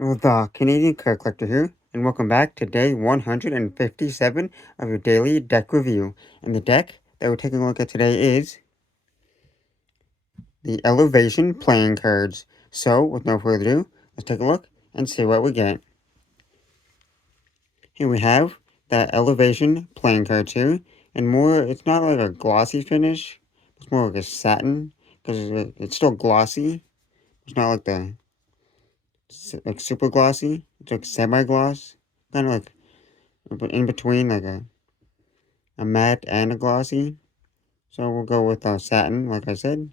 Well, the Canadian Card Collector here, and welcome back to day 157 of your daily deck review. And the deck that we're taking a look at today is the Elevation Playing Cards. So, with no further ado, let's take a look and see what we get. Here we have that Elevation Playing Cards here, and it's not like a glossy finish, it's more like a satin, because it's still glossy. It's not like like super glossy, it's like semi-gloss, kind of like in between, like a matte and a glossy. So we'll go with satin, like I said.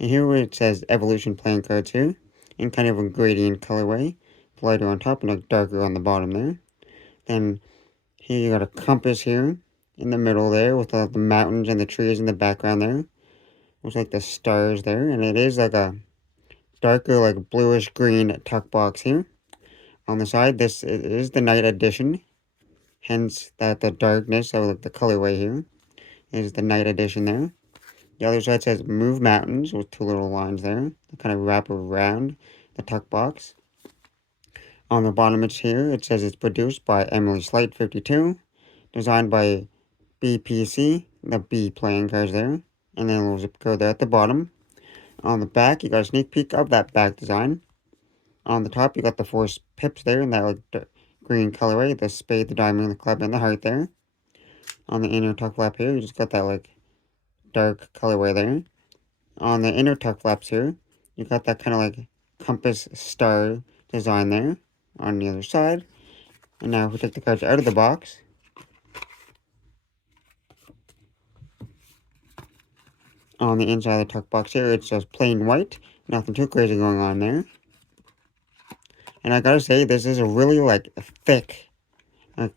And here where it says Evolution playing cards here, in kind of a gradient colorway, lighter on top and like darker on the bottom there. Then here you got a compass here in the middle there with the mountains and the trees in the background there. Looks like the stars there, and it is like a darker, like bluish green tuck box here. On the side, this is the night edition, hence that the darkness of like the colorway here is the night edition there. The other side says Move Mountains with two little lines there that kind of wrap around the tuck box. On the bottom it says it's produced by Emilysleight52, designed by BPC, the B playing cards there, and then a little zip code there at the bottom. On the back, you got a sneak peek of that back design. On the top, you got the four pips there in that like green colorway, the spade, the diamond, the club, and the heart there. On the inner tuck flap here, you just got that like dark colorway there. On the inner tuck flaps here, you got that kind of like compass star design there on the other side. And now if we take the cards out of the box, on the inside of the tuck box here, it's just plain white. Nothing too crazy going on there. And I gotta say, this is a really like thick, like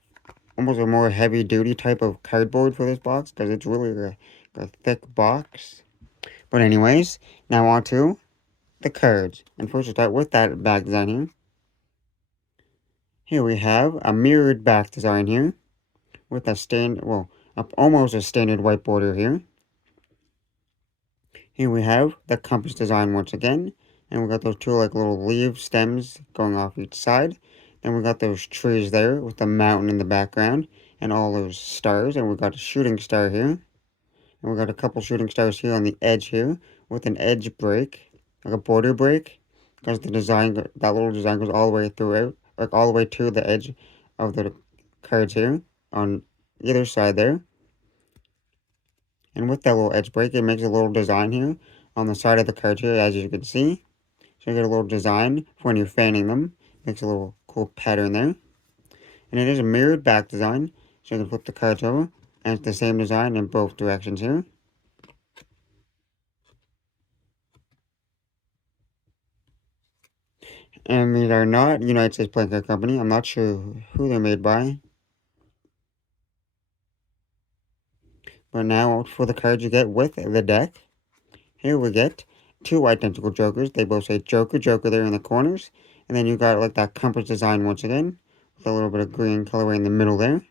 almost a more heavy duty type of cardboard for this box, because it's really a thick box. But anyways, now on to the cards. And first we'll start with that back design here. Here we have a mirrored back design here with almost a standard white border here. Here we have the compass design once again, and we got those two like little leaf stems going off each side. Then we got those trees there with the mountain in the background and all those stars, and we got a shooting star here. And we got a couple shooting stars here on the edge here with an edge break, like a border break, because that little design goes all the way throughout, like all the way to the edge of the cards here on either side there. And with that little edge break, it makes a little design here on the side of the card here, as you can see. So you get a little design for when you're fanning them. Makes a little cool pattern there. And it is a mirrored back design, so you can flip the cards over, and it's the same design in both directions here. And these are not United States Playing Card Company. I'm not sure who they're made by. But now for the cards you get with the deck. Here we get two identical jokers. They both say Joker, Joker there in the corners. And then you got like that compass design once again, with a little bit of green colorway in the middle there.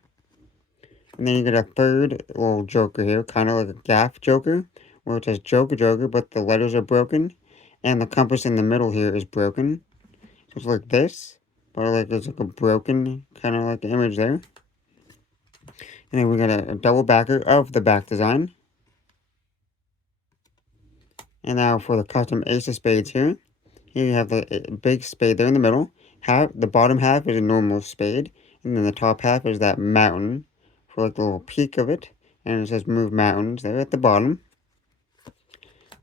And then you get a third little joker here, kind of like a gaff joker, where it says Joker, Joker, but the letters are broken. And the compass in the middle here is broken. So it's like this, but like it's like a broken kind of like image there. And then we got a double backer of the back design. And now for the custom ace of spades here. Here you have the big spade there in the middle. The bottom half is a normal spade. And then the top half is that mountain for like the little peak of it. And it says Move Mountains there at the bottom.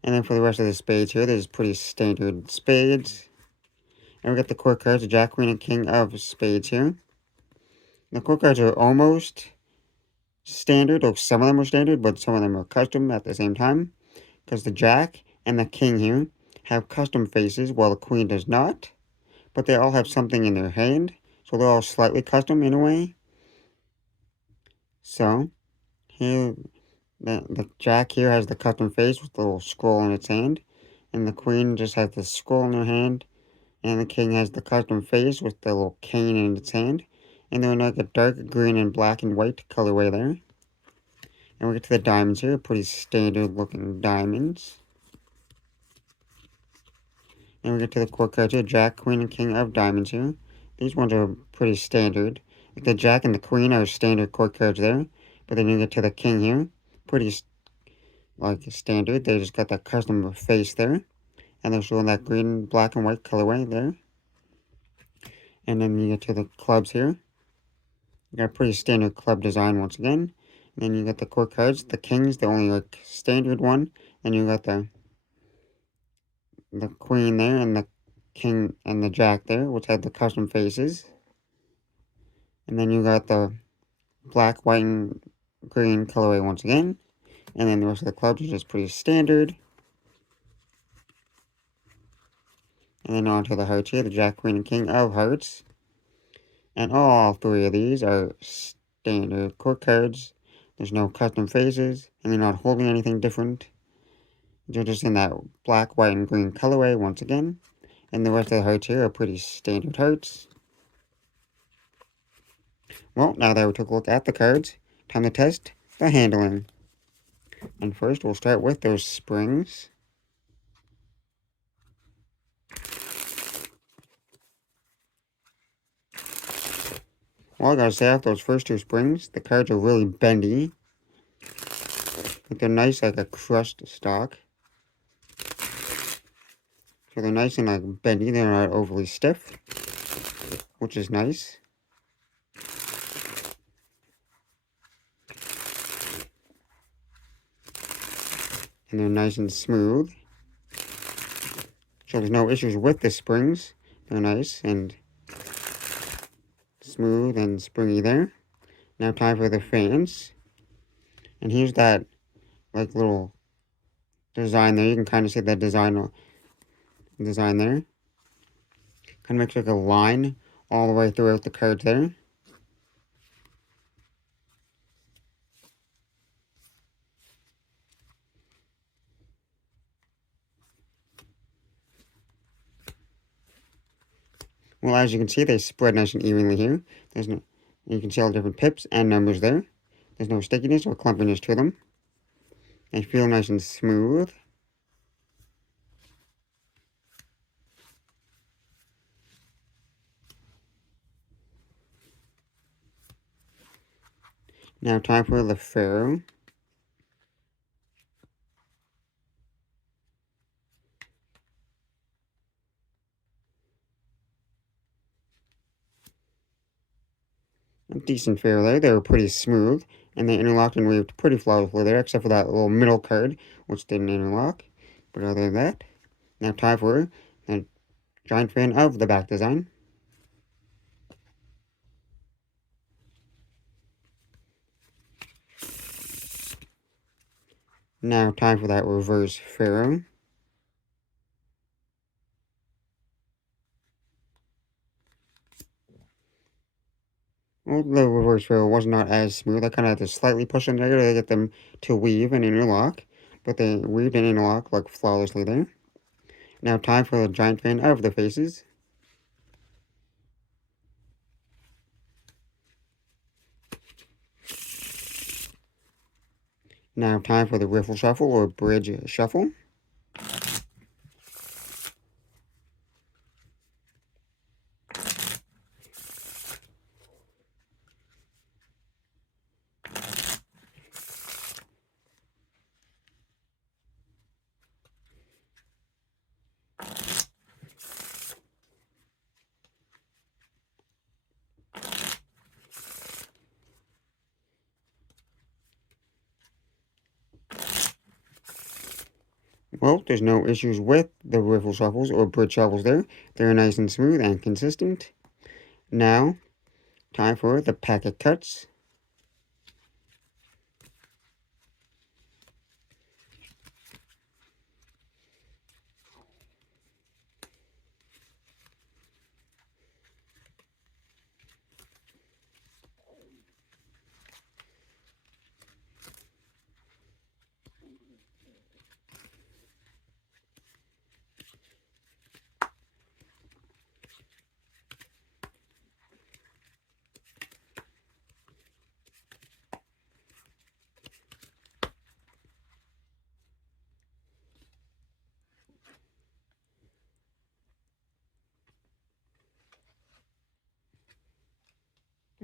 And then for the rest of the spades here, there's pretty standard spades. And we got the core cards, the Jack, Queen, and King of spades here. The core cards are almost standard, or some of them are standard, but some of them are custom at the same time. Because the Jack and the King here have custom faces, while the Queen does not. But they all have something in their hand, so they're all slightly custom in a way. So, here, the Jack here has the custom face with the little scroll in its hand. And the Queen just has the scroll in her hand. And the King has the custom face with the little cane in its hand. And they're in like a dark green and black and white colorway there. And we get to the diamonds here, pretty standard looking diamonds. And we get to the court cards here, Jack, Queen, and King of Diamonds here. These ones are pretty standard. Like the Jack and the Queen are standard court cards there. But then you get to the King here, pretty standard. They just got that custom face there. And they're showing that green, black, and white colorway there. And then you get to the clubs here. You got a pretty standard club design once again. And then you got the court cards, the Kings, the only standard one. And you got the Queen there, and the King and the Jack there, which had the custom faces. And then you got the black, white, and green colorway once again. And then the rest of the clubs are just pretty standard. And then on to the hearts here, the Jack, Queen, and King of Hearts. And all three of these are standard court cards. There's no custom faces, and they're not holding anything different. They're just in that black, white, and green colorway once again. And the rest of the hearts here are pretty standard hearts. Well, now that we took a look at the cards, time to test the handling. And first, we'll start with those springs. Well, I gotta say, off those first two springs, the cards are really bendy. Like they're nice, like a crushed stock. So they're nice and like bendy, they're not overly stiff, which is nice. And they're nice and smooth. So there's no issues with the springs. They're nice and smooth and springy there. Now time for the fans. And here's that like little design there. You can kind of see that design there. Kind of makes like a line all the way throughout the cards there. Well, as you can see, they spread nice and evenly here. You can see all the different pips and numbers there. There's no stickiness or clumpiness to them. They feel nice and smooth. Now time for the Pharaoh. A decent Pharaoh there. They were pretty smooth, and they interlocked and weaved pretty flawlessly there, except for that little middle card, which didn't interlock. But other than that, now time for a giant fan of the back design. Now time for that reverse Pharaoh. Well, the reverse Pharaoh was not as smooth. I kind of had to slightly push them there to get them to weave and interlock. But they weaved and interlocked like flawlessly there. Now time for the giant fan of the faces. Now time for the riffle shuffle or bridge shuffle. Well, there's no issues with the riffle shuffles or bridge shuffles there. They're nice and smooth and consistent. Now, time for the packet cuts.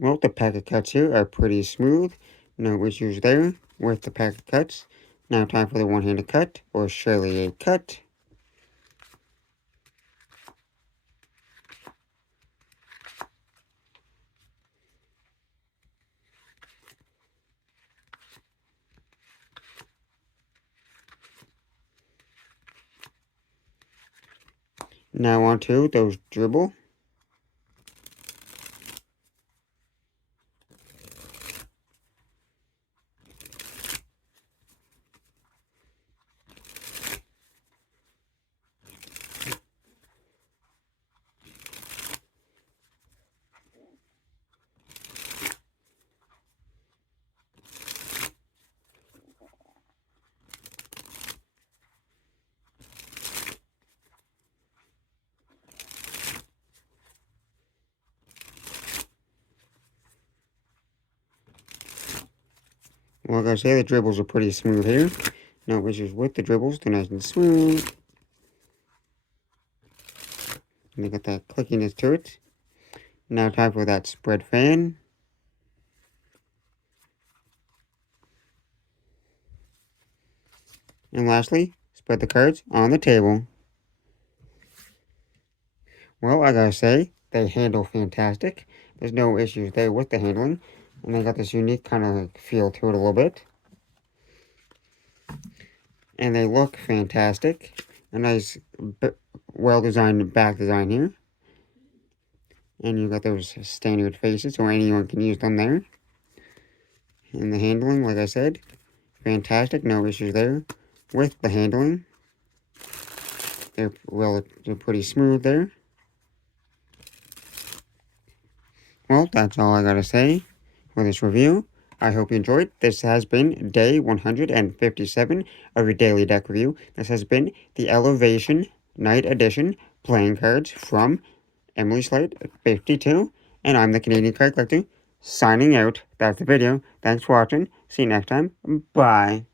Well, the pack of cuts here are pretty smooth. No issues there with the pack of cuts. Now time for the one-handed cut, or surely a cut. Now onto those dribble. Like I say, the dribbles are pretty smooth here. No issues with the dribbles, they're nice and smooth. And they got that clickiness to it. Now time for that spread fan. And lastly, spread the cards on the table. Well, I gotta say, they handle fantastic. There's no issues there with the handling. And they got this unique kind of like feel to it a little bit. And they look fantastic. A nice, well-designed back design here. And you got those standard faces, so anyone can use them there. And the handling, like I said, fantastic. No issues there with the handling. They're pretty smooth there. Well, that's all I gotta say for this review. I hope you enjoyed. This has been day 157 of your daily deck review. This has been the Elevation Night Edition playing cards from Emilysleight52. And I'm the Canadian Card Collector, signing out. That's the video. Thanks for watching. See you next time. Bye.